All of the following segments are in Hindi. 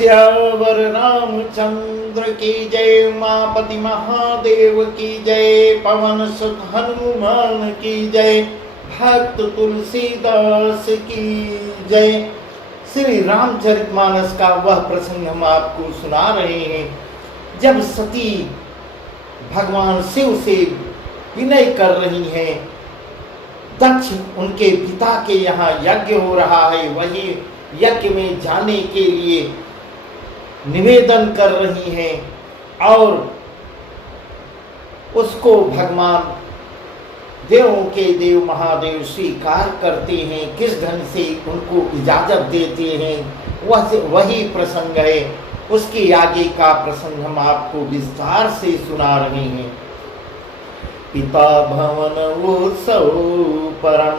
श्यावर रामचंद्र की जय, उमापति महादेव की जय, पवन सुत हनुमान की जय, भक्त तुलसीदास की जय। श्री रामचरितमानस का वह प्रसंग हम आपको सुना रहे हैं जब सती भगवान शिव से विनय कर रही हैं। दक्ष उनके पिता के यहाँ यज्ञ हो रहा है, वही यज्ञ में जाने के लिए निवेदन कर रही हैं और उसको भगवान देवों के देव महादेव स्वीकार करते हैं। किस ढंग से उनको इजाजत देते हैं वही प्रसंग है। उसके आगे का प्रसंग हम आपको विस्तार से सुना रहे हैं। पिता भवन उत्सव परम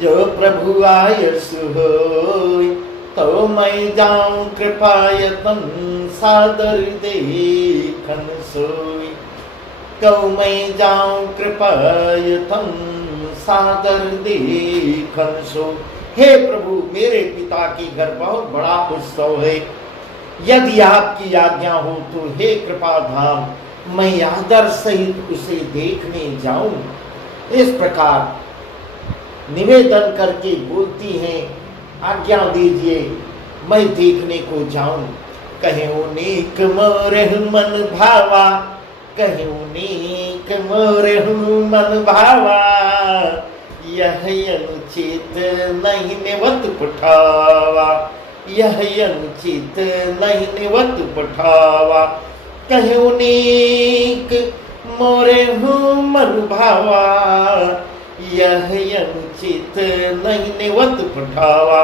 जो प्रभु आयस होय, तो मैं जाऊं कृपायतन सादर देखन सोई। तो मैं जाऊं कृपायतन सादर देखन सोई। हे प्रभु, मेरे पिता के घर बहुत बड़ा उत्सव है, यदि आपकी आज्ञा हो तो हे कृपा धाम मैं आदर सहित उसे देखने जाऊं। इस प्रकार निवेदन करके बोलती हैं, आज्ञा दीजिए मैं देखने को जाऊं। कहूं नीक मोरे मन भावा, कहूं नीक मोरे मन भावा, यह अनुचित नहीं निवत पठावा, यह अनुचित नहीं निवत पठावा। कहूं नीक मोरे मन भावा, यह अनुचित नहीं निवत पठावा।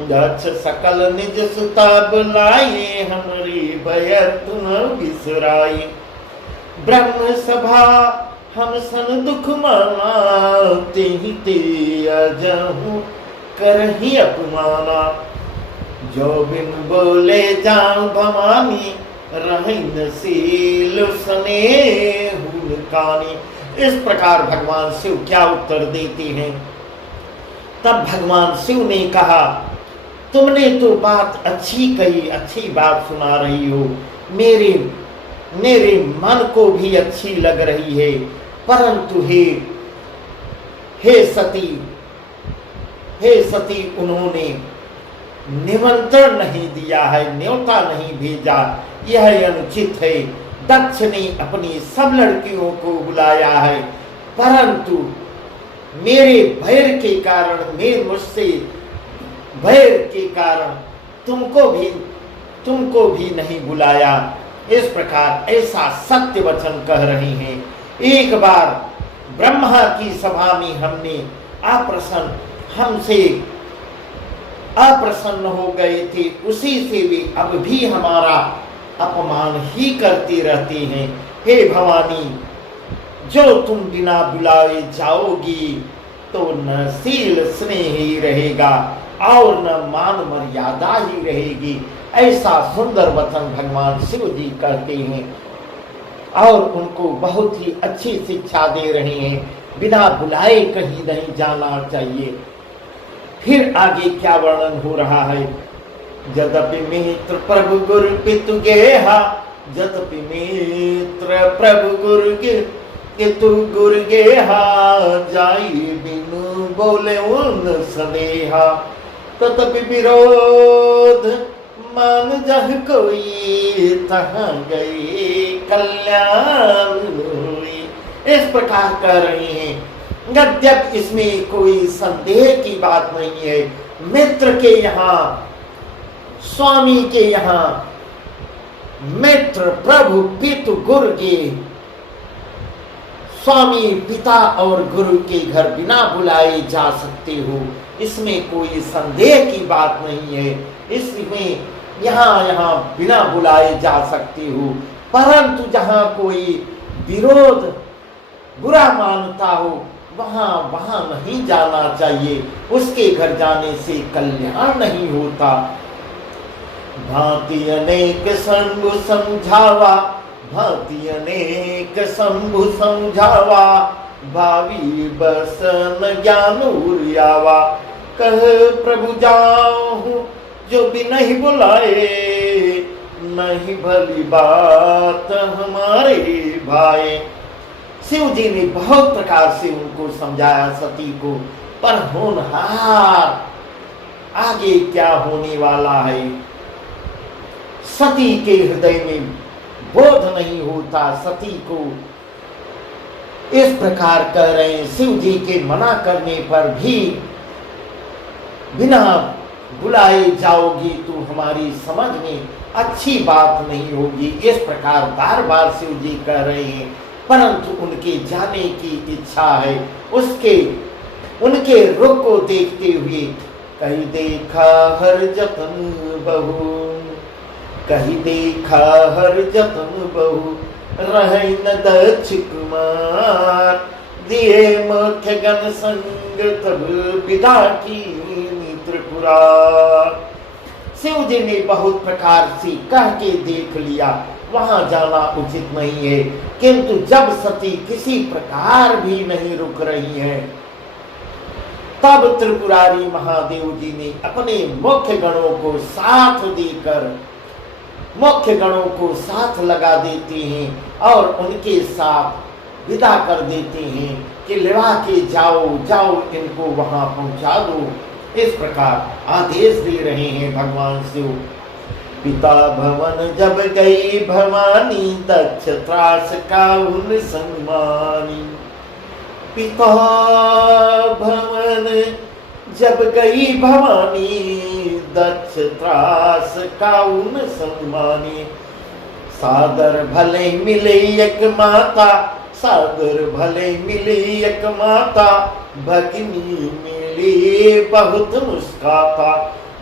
दक्ष सकल निज सुता बुलाए, हमरी भयत न बिसराई। ब्रह्म सभा हम सन दुख माना, तेहि ते अजहु करहि अपमाना। जो बिन बोले जाऊं भवानी, रहिन सील स्नेह कानी। इस प्रकार भगवान शिव क्या उत्तर देते हैं। तब भगवान शिव ने कहा, तुमने तो बात अच्छी कही, अच्छी बात सुना रही हो, मेरे मन को भी अच्छी लग रही है, परंतु हे सती उन्होंने निमंत्रण नहीं दिया है, न्योता नहीं भेजा, यह अनुचित है। दक्ष ने अपनी सब लड़कियों को बुलाया है, परंतु मेरे भैर के कारण, मुझसे भैर के कारण तुमको भी नहीं बुलाया। इस प्रकार ऐसा सत्य वचन कह रहे हैं। एक बार ब्रह्मा की सभा में हमने हमसे अप्रसन्न हो गए थे, उसी से वे अब भी हमारा अपमान ही करते रहते हैं। हे भवानी, जो तुम बिना बुलाए जाओगी तो न सील स्नेह ही रहेगा और न मान मर्यादा ही रहेगी। ऐसा सुंदर वचन भगवान शिव जी कहते हैं और उनको बहुत ही अच्छी शिक्षा दे रहे हैं। बिना बुलाए कहीं नहीं जाना चाहिए। फिर आगे क्या वर्णन हो रहा है। यद्यपि मित्र प्रभु गुरु पितु गेहा, यद्यपि मित्र प्रभु गुरु पितु गुरु गेहा, जाई बिनु बोले उन स्नेहा। तथापि विरोध मान जह कोई, तहाँ गई कल्याण हुई। इस प्रकार कह रहे हैं। यद्यपि इसमें कोई संदेह की बात नहीं है। मित्र के यहाँ, स्वामी के यहाँ, मित्र प्रभु पितु गुरु के, स्वामी पिता और गुरु के घर बिना बुलाए जा सकते हो, इसमें कोई संदेह की बात नहीं है। इसमें यहाँ बिना बुलाए जा सकते हो, परंतु जहाँ कोई विरोध बुरा मानता हो वहाँ नहीं जाना चाहिए। उसके घर जाने से कल्याण नहीं होता। भांति अनेक शंभु समझावा, भांति अनेक शंभु समझावा, भावी बसन ज्ञान उरियावा। कह प्रभु जाऊं जो भी नहीं बुलाए, नहीं भली बात हमारे भाई। शिव जी ने बहुत प्रकार से उनको समझाया सती को, पर होनहार आगे क्या होने वाला है सती के हृदय में बोध नहीं होता। सती को इस प्रकार कह रहे हैं, शिव जी के मना करने पर भी बिना बुलाए जाओगी तो हमारी समझ में अच्छी बात नहीं होगी। इस प्रकार बार बार शिव जी कह रहे हैं, परंतु उनके जाने की इच्छा है। उनके रुख को देखते हुए कहीं देखा हर जतन बहू, कहीं देखा हर जतन बहू, रहे न दक्ष कुमार, दिए मुख्य गण संग तब विदा की त्रिपुरा। शिव जी ने बहुत प्रकार से कह के देख लिया, वहां जाना उचित नहीं है, किंतु जब सती किसी प्रकार भी नहीं रुक रही है, तब त्रिपुरारी महादेव जी ने अपने मुख्य गणों को साथ देकर मुख्य गणों को साथ लगा देते हैं और उनके साथ विदा कर देते हैं कि लेवा के जाओ जाओ, इनको वहां पहुंचा दो। इस प्रकार आदेश दे रहे हैं भगवान शिव। पिता भवन जब गई भवानी, दक्ष त्रास का उन सम्मानी। पिता भवन जब गई भवानी, दक्ष त्रास का उन सम्मानी। सादर भले मिले एक माता, सादर भले मिले एक माता, भगिनी मिली बहुत मुस्काता।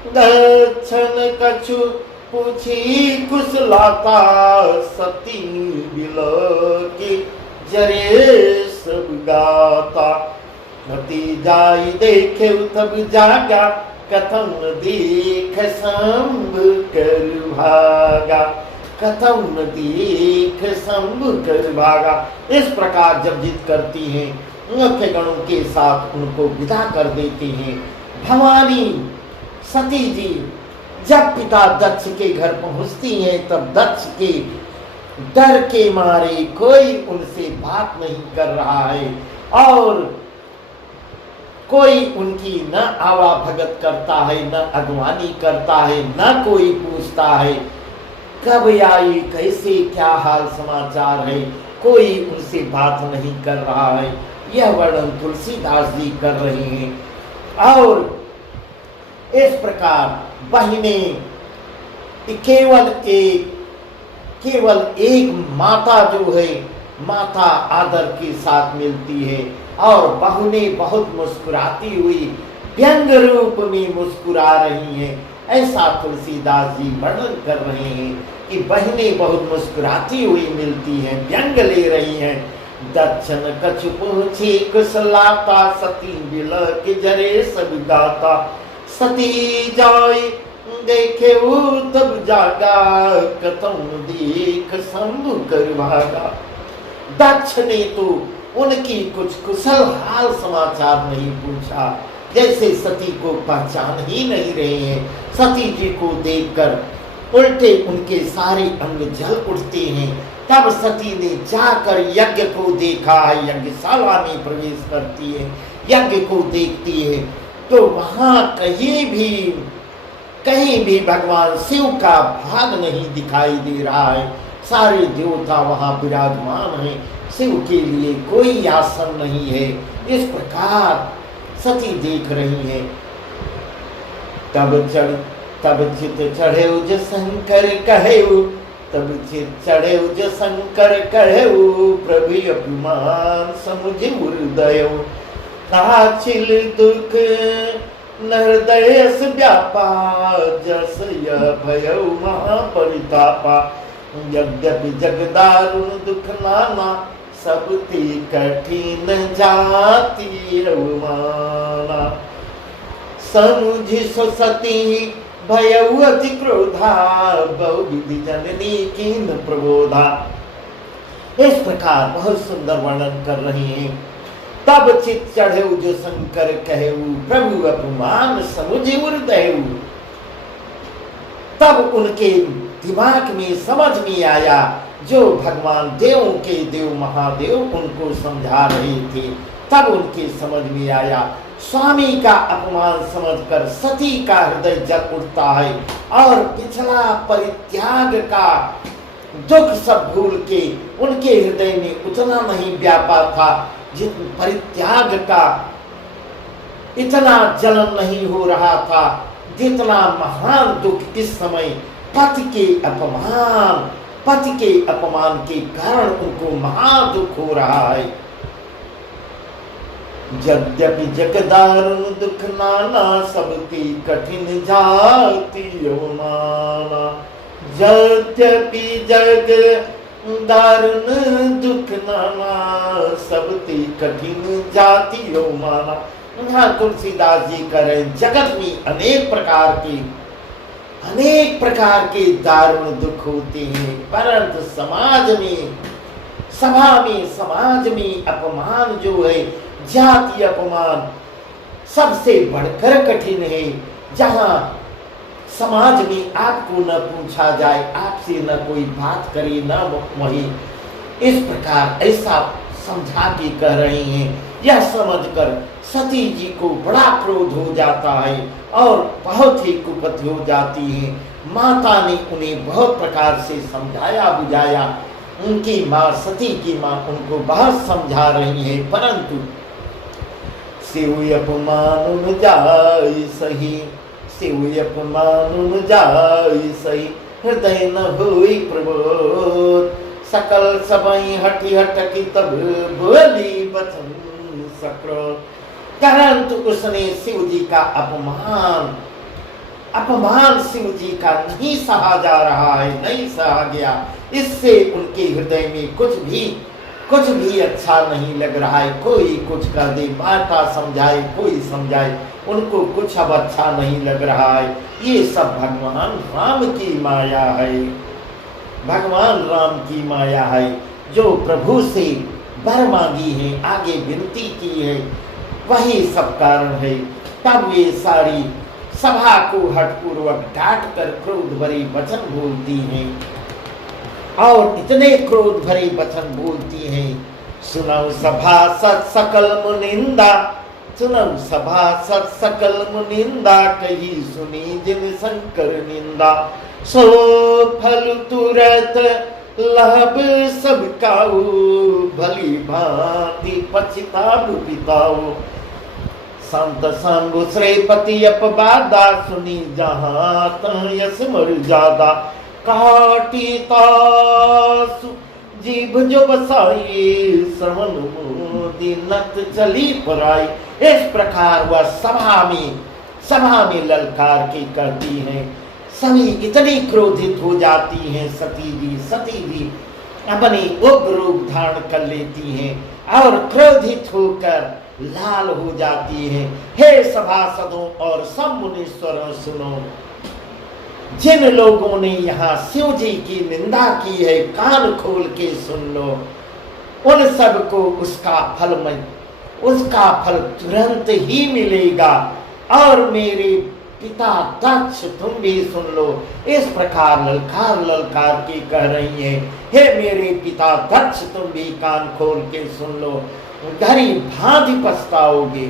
दक्षन कछु पूछी कुशलाता, सती बिलो की जरे सब गाता। मती जाई देखे तब जागा, कथम देख शंभ कर भागा, कथम देख शंभ कर भागा। इस प्रकार जब जिद करती हैं, मुख्य गणों के साथ उनको विदा कर देते हैं। भवानी सती जी जब पिता दक्ष के घर पहुंचती हैं, तब दक्ष के डर के मारे कोई उनसे बात नहीं कर रहा है और कोई उनकी न आवा भगत करता है, न अगवानी करता है, न कोई पूछता है कब आई, कैसे, क्या हाल समाचार है। कोई उनसे बात नहीं कर रहा है। यह वर्णन तुलसीदास जी कर रहे हैं। और इस प्रकार बहिनें केवल एक माता जो है, माता आदर के साथ मिलती है और बहुनें बहुत मुस्कुराती हुई व्यंग रूप में मुस्कुरा रही हैं। ऐसा तुलसीदास जी वर्णन कर रहे हैं कि बहनें बहुत मुस्कुराती हुई मिलती हैं, व्यंग ले रही हैं। दक्षिण कछु पूछी कुशलाता, सती बिलक जरे सब गाता। सती जाय देखे तब जागा, कतम देख शंभु कर भागा। दक्ष ने तो उनकी कुछ कुशल हाल समाचार नहीं पूछा, जैसे सती को पहचान ही नहीं रहे हैं। सती जी को देखकर उल्टे उनके सारे अंग जल उठते हैं। तब सती ने जाकर यज्ञ को देखा है, यज्ञशाला में प्रवेश करती है, यज्ञ को देखती है, तो वहां कहीं भी भगवान शिव का भाग नहीं दिखाई दे रहा है। सारे देवता वहां विराजमान हैं, शिव के लिए कोई आसन नहीं है। इस प्रकार सती देख रही हैं। तब चित चढ़े उज शंकर कहे, तब चित चढ़े उज शंकर कहे, प्रभु अभिमान समुझ हृदय। काछिल दुख नृदयस व्यापा, जस भय महापरितापा। यद्यपि जगदारुण दुख नाना, सब ते कठिन जाति रघुमाना। समुझि सो सती भयउ अति क्रोधा, बहुविधि जननी कीन प्रबोधा। इस प्रकार बहुत सुंदर वर्णन कर रहे हैं। तब चित चढ़ेउ जो शंकर कहेउ, प्रभु अपमान समुझि हृदय। तब उनके दिमाग में समझ में आया, जो भगवान देवों के देव महादेव उनको समझा रहे थे, तब उनके समझ में आया। स्वामी का अपमान समझकर सती का हृदय जल उठता है और पिछला परित्याग का दुख सब भूल के उनके हृदय में उतना नहीं व्यापा था, जिस परित्याग का इतना जलन नहीं हो रहा था, जितना महान दुख इस समय पति के अपमान के कारण उनको महादुख हो रहा है। यद्यपि जग दारुण दुख नाना, सबकी कठिन जाति नाना। यद्यपि जग दारुण दुख नाना, सबकी कठिन जाति माना। यहाँ तुलसीदास जी कह रहे हैं, जगत में अनेक प्रकार के दारुण दुख होते हैं, परंतु समाज में अपमान जो है, जाति अपमान सबसे बढ़कर कठिन है। जहाँ समाज में आपको न पूछा जाए, आपसे न कोई बात करे, न वही इस प्रकार ऐसा समझा के कह रहे हैं। यह समझकर सती जी को बड़ा क्रोध हो जाता है और बहुत ही कुपथ हो जाती है। माता ने उन्हें बहुत प्रकार से समझाया बुझाया। उनकी माँ, सती की माँ उनको बहुत समझा रही है, परंतु सेवि अपमान जाय सही, सेवि अपमान जाय सही, हृदय न होई प्रबोध। सकल सबई हटी हटकी तब बोली बचन सक्र। परंतु उसने शिव जी का अपमान शिव जी का नहीं सहा जा रहा है, नहीं सहा गया। इससे उनके हृदय में कुछ भी अच्छा नहीं लग रहा है। कोई कुछ कर दे, माता समझाए, कोई समझाए, उनको कुछ अब अच्छा नहीं लग रहा है। ये सब भगवान राम की माया है, भगवान राम की माया है, जो प्रभु से वर मांगी है, आगे विनती की है, वही सब कारण है। तब वे सारी सभा को हठपूर्वक डांट कर क्रोध भरे वचन बोलती हैं और इतने क्रोध भरे वचन बोलती हैं। सुनौ सभा सत सकल मुनिंदा, सुनौ सभा सत सकल मुनिंदा, कही सुनी जिन शंकर निंदा। सो फल तुरत लहब सब काऊ, भली भांति पछताऊ पिताऊ। संत शंभु श्रीपति अपवादा, सुनी जहां तहाँ यस मर्यादा। काटी तासु जीभ जो बसाई, श्रवण मोदी नत चली पराई। इस प्रकार वह सभा में ललकार के करती हैं। सभी इतनी क्रोधित हो जाती हैं। सती जी अपनी उग्र रूप धारण कर लेती हैं और क्रोधित होकर लाल हो जाती हैं। हे सभासदों और सब मुनीश्वरों, सुनो, जिन लोगों ने यहाँ शिव जी की निंदा की है, कान खोल के सुन लो। उन सबको उसका फल तुरंत ही मिलेगा। और मेरे पिता दक्ष, तुम भी सुन लो। इस प्रकार ललकार के कह रही है, हे मेरे पिता दक्ष, तुम भी कान खोल के सुन लो, घरी भांति पछताओगे।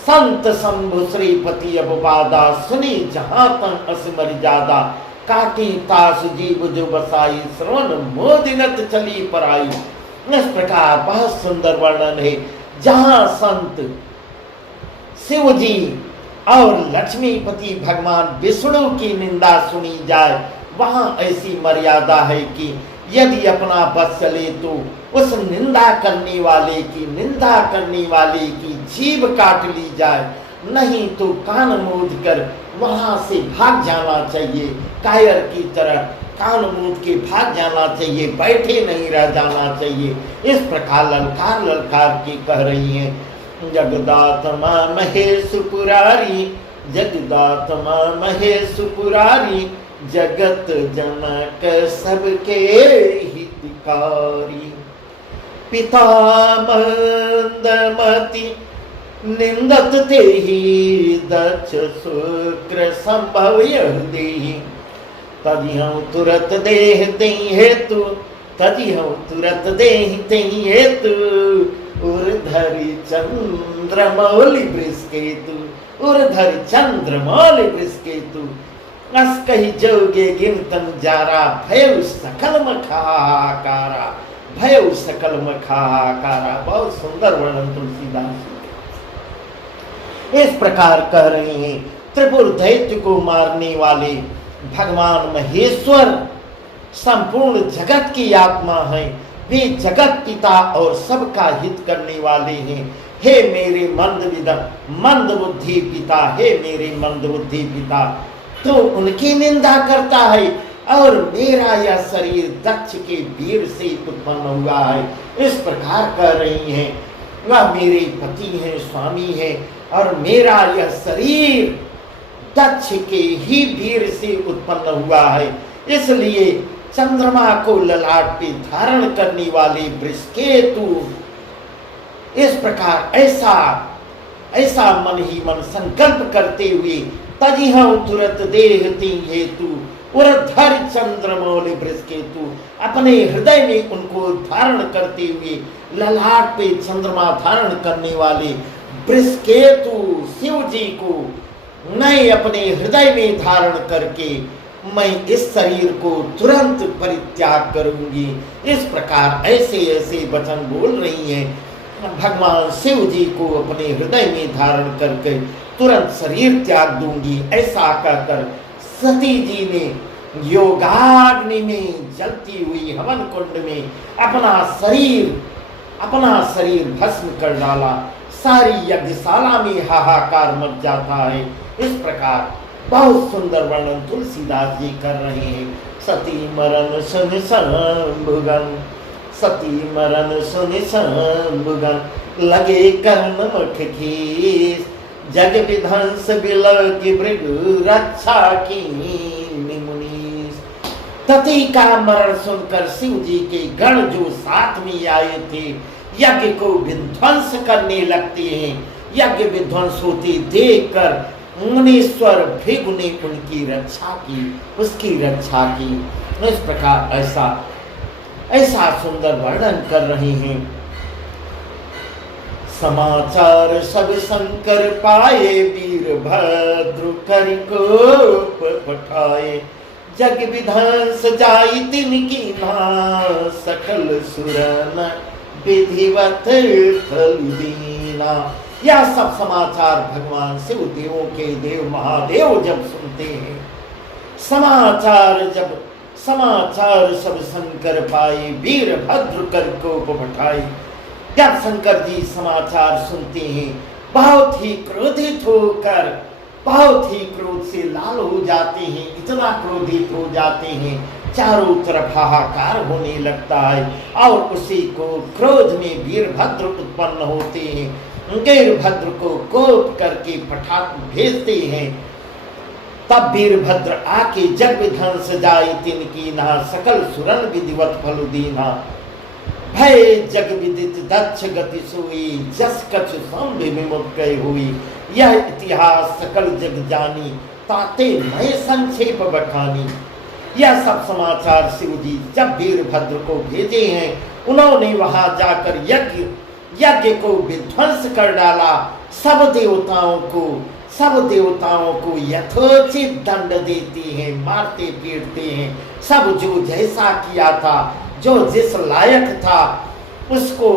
संत शंभु श्रीपति अपवादा, सुनी जहां तन अस मर्यादा। काटी तास जीव जो बसाई, श्रवण मोदिनत चली पराई। इस प्रकार बहुत सुंदर वर्णन है। जहां संत शिव जी और लक्ष्मीपति भगवान विष्णु की निंदा सुनी जाए, वहां ऐसी मर्यादा है कि यदि अपना बस चले तो उस निंदा करने वाले की जीभ काट ली जाए, नहीं तो कान मूंद कर वहां से भाग जाना चाहिए। कायर की तरह कान मूंद के भाग जाना चाहिए, बैठे नहीं रह जाना चाहिए। इस प्रकार ललकार की कह रही हैं। जगदात्मा महेश पुरारी, जगदात्मा महेश पुरारी, जगत जनक सबके हितकारी। पिता मंदमति निंदत ते ही, दक्ष शुक्र संभव यह देहि। तजी हम तुरत देह तेई हेतु, तजी हम तुरत देह तेई हेतु, उर्धरि चंद्रमौलि बृहस्केतु, उर्धरि चंद्रमौलि बृहस्केतु, अस कही जोगे गिनतन जारा, भयउ सकल मखाकारा, भयउ सकल मखाकारा। बहुत सुंदर वर्णन तुलसीदास जी इस प्रकार कह रहे हैं। त्रिपुर दैत्य को मारने वाले भगवान महेश्वर संपूर्ण जगत की आत्मा है, वे जगत पिता और सबका हित करने वाले हैं। हे मेरे मंद बुद्धि पिता, हे मेरे मंद बुद्धि पिता, तो उनकी निंदा करता है और मेरा यह शरीर दक्ष के वीर से उत्पन्न हुआ है। इस प्रकार कह रही हैं, वह मेरे पति हैं, स्वामी हैं, और मेरा यह शरीर दक्ष के ही वीर से उत्पन्न हुआ है। इसलिए चंद्रमा को ललाट पे धारण करने वाले बृहस्केतु इस प्रकार ऐसा मन ही मन संकल्प करते हुए तजिह तुरत देह तीन हेतु उर्धर चंद्रमौलि बृहस्केतु, अपने हृदय में उनको धारण करते हुए ललाट पे चंद्रमा धारण करने वाले बृहस्केतु शिव जी को मैं अपने हृदय में धारण करके मैं इस शरीर को तुरंत परित्याग करूंगी। इस प्रकार ऐसे ऐसे वचन बोल रही हैं। भगवान शिव जी को अपने हृदय में धारण करके तुरंत शरीर त्याग दूंगी, ऐसा कहकर सती जी ने योगाग्नि में जलती हुई हवन कुंड में अपना शरीर भस्म कर डाला। सारी यज्ञशाला में हाहाकार मच जाता है। इस प्रकार बहुत सुंदर वर्णन तुलसीदास जी कर रहे हैं। सती मरण सुन संभुगन, सती मरण सुन संभुगन, लगे कर्ण मुख खीस, जग विध्वंस बिलौकी भृगु रक्षा की मुनीस। सती का मरण सुनकर शिव जी के गण जो साथ में आए थे यज्ञ को विध्वंस करने लगते हैं। यज्ञ विध्वंस होते देखकर मुनीश्वर भृगु ने उनकी रक्षा की, उसकी रक्षा की। इस प्रकार ऐसा सुंदर वर्णन कर रहे हैं। समाचार सब शंकर पाए, वीरभद्र कर कोप पठाए, जग विध्वंस जाई तिनकी ना, सकल सुरन विधिवत फल दीना। यह सब समाचार भगवान शिव देवों के देव महादेव जब सुनते हैं, समाचार सब शंकर पाए, वीरभद्र कर कोप पठाए। जब शंकर जी समाचार सुनते हैं बहुत ही क्रोधित होकर, बहुत ही क्रोध से लाल हो जाते हैं, इतना क्रोधित हो जाते हैं चारों तरफ हाहाकार होने लगता है। और उसी को क्रोध में वीरभद्र उत्पन्न होते हैं। वीरभद्र को कोप करके पठाक भेजते हैं। तब वीरभद्र आके जग विध्वंस जाई तिनकी ना, सकल सुरन विधिवत फल दीना। भय जग विदित दक्ष गति सोई, जस कछ संभ विमुख हुई। यह इतिहास सकल जग जानी, ताते मैं संक्षेप बखानी। यह सब समाचार शिव जी जब वीरभद्र को भेजे हैं, उन्होंने वहां जाकर यज्ञ को विध्वंस कर डाला। सब देवताओं को यथोचित दंड देते हैं, मारते पीटते हैं। सब जो जैसा किया था, जो जिस लायक था, उसको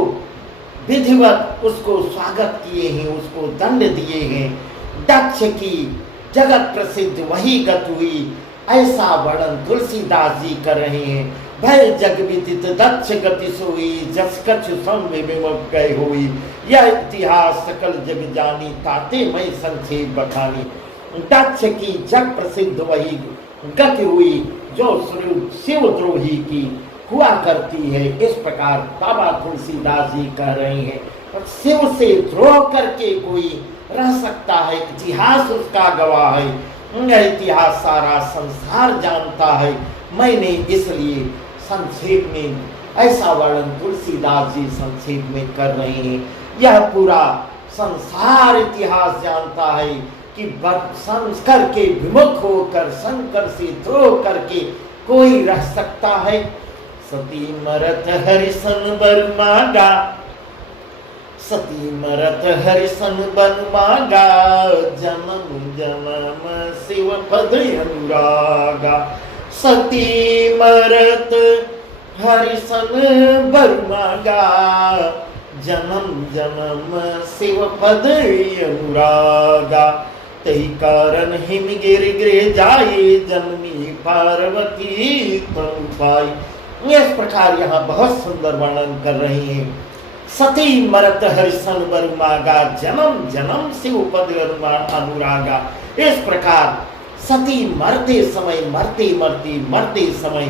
विधिवत उसको स्वागत किए हैं, उसको दंड दिए हैं। दक्ष की जगत प्रसिद्ध वही गत हुई, ऐसा वर्णन तुलसीदास जी कर रहे हैं। भय जग विदित दक्ष गति सोई, जस कछु संग विमुख गए हुई। यह इतिहास सकल जग जानी, ताते मैं संक्षेप बखानी। दक्ष की जग प्रसिद्ध वही गति हुई जो शिवद्रोही की हुआ करती है। इस प्रकार बाबा तुलसीदास जी कह रहे हैं। शिव से द्रोह करके कोई रह सकता है, इतिहास उसका गवाह है। यह इतिहास सारा संसार जानता है। मैंने इसलिए संक्षेप में ऐसा वर्णन तुलसीदास जी संक्षेप में कर रहे हैं। यह पूरा संसार इतिहास जानता है कि संस्कार के विमुख होकर शंकर से द्रोह करके कोई रह सकता है। सती मरत हरिसन बर मांगा, सती मरत हरिसन बन मांगा, जन्म जन्म शिव पद अनुरागा। सती मरत हरिसन बर मांगा, जन्म जन्म शिव पद अनुरागा। तही कारण हिम गिर गृह जाए, जन्मी पार्वती तनु पाई। इस प्रकार यहाँ बहुत सुंदर वर्णन कर रहे हैं। सती मरत हरिसन बर मांगा, जन्म जन्म शिव पद अनुरागा। इस प्रकार सती मरते समय मरते समय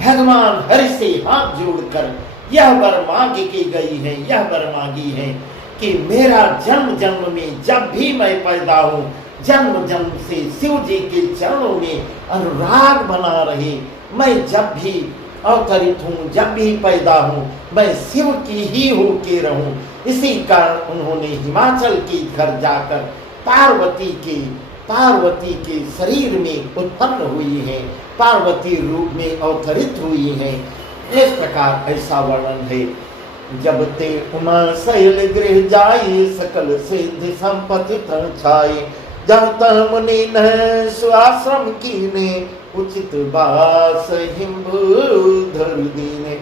भगवान हरि से हाथ जोड़कर यह वर मांग के गई है, यह वर मांगी है कि मेरा जन्म जन्म में जब भी मैं पैदा हूँ, जन्म जन्म से शिव जी के चरणों में अनुराग बना रहे। मैं जब भी अवतरित हूँ, जब भी पैदा हूँ, मैं शिव की ही होके रहूं। इसी कारण उन्होंने हिमाचल के घर जाकर पार्वती के शरीर में उत्पन्न हुई हैं, पार्वती रूप में अवतरित हुई हैं। इस प्रकार ऐसा वर्णन है। जब ते उमा शैल गृह जाई, सकल सिद्धि संपत्ति तन छाई। जब तह मुनि न स्वाश्रम कीने, उचित बास हिम्बूधर दीने।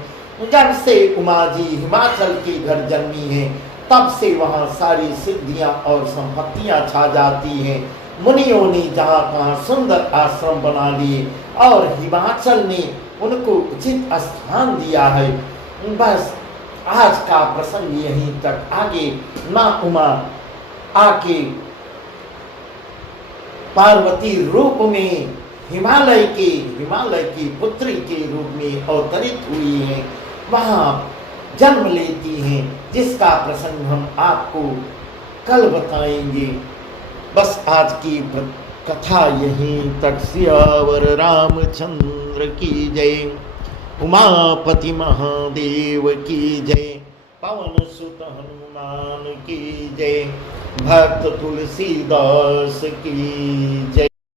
जब से उमा जी हिमाचल के घर जन्मी है, तब से वहाँ सारी सिद्धियां और संपत्तियां छा जाती हैं। मुनियों ने जहाँ तहाँ सुंदर आश्रम बना लिए और हिमाचल ने उनको उचित स्थान दिया है। बस आज का प्रसंग यहीं तक। आगे माँ उमा आके पार्वती रूप में हिमालय की पुत्री के रूप में अवतरित हुई हैं, वहाँ जन्म लेती हैं, जिसका प्रसंग हम आपको कल बताएंगे। बस आज की कथा यहीं तक। सियावर रामचंद्र की जय, उमापति महादेव की जय, पवन सुत हनुमान की जय, भक्त तुलसीदास की जय।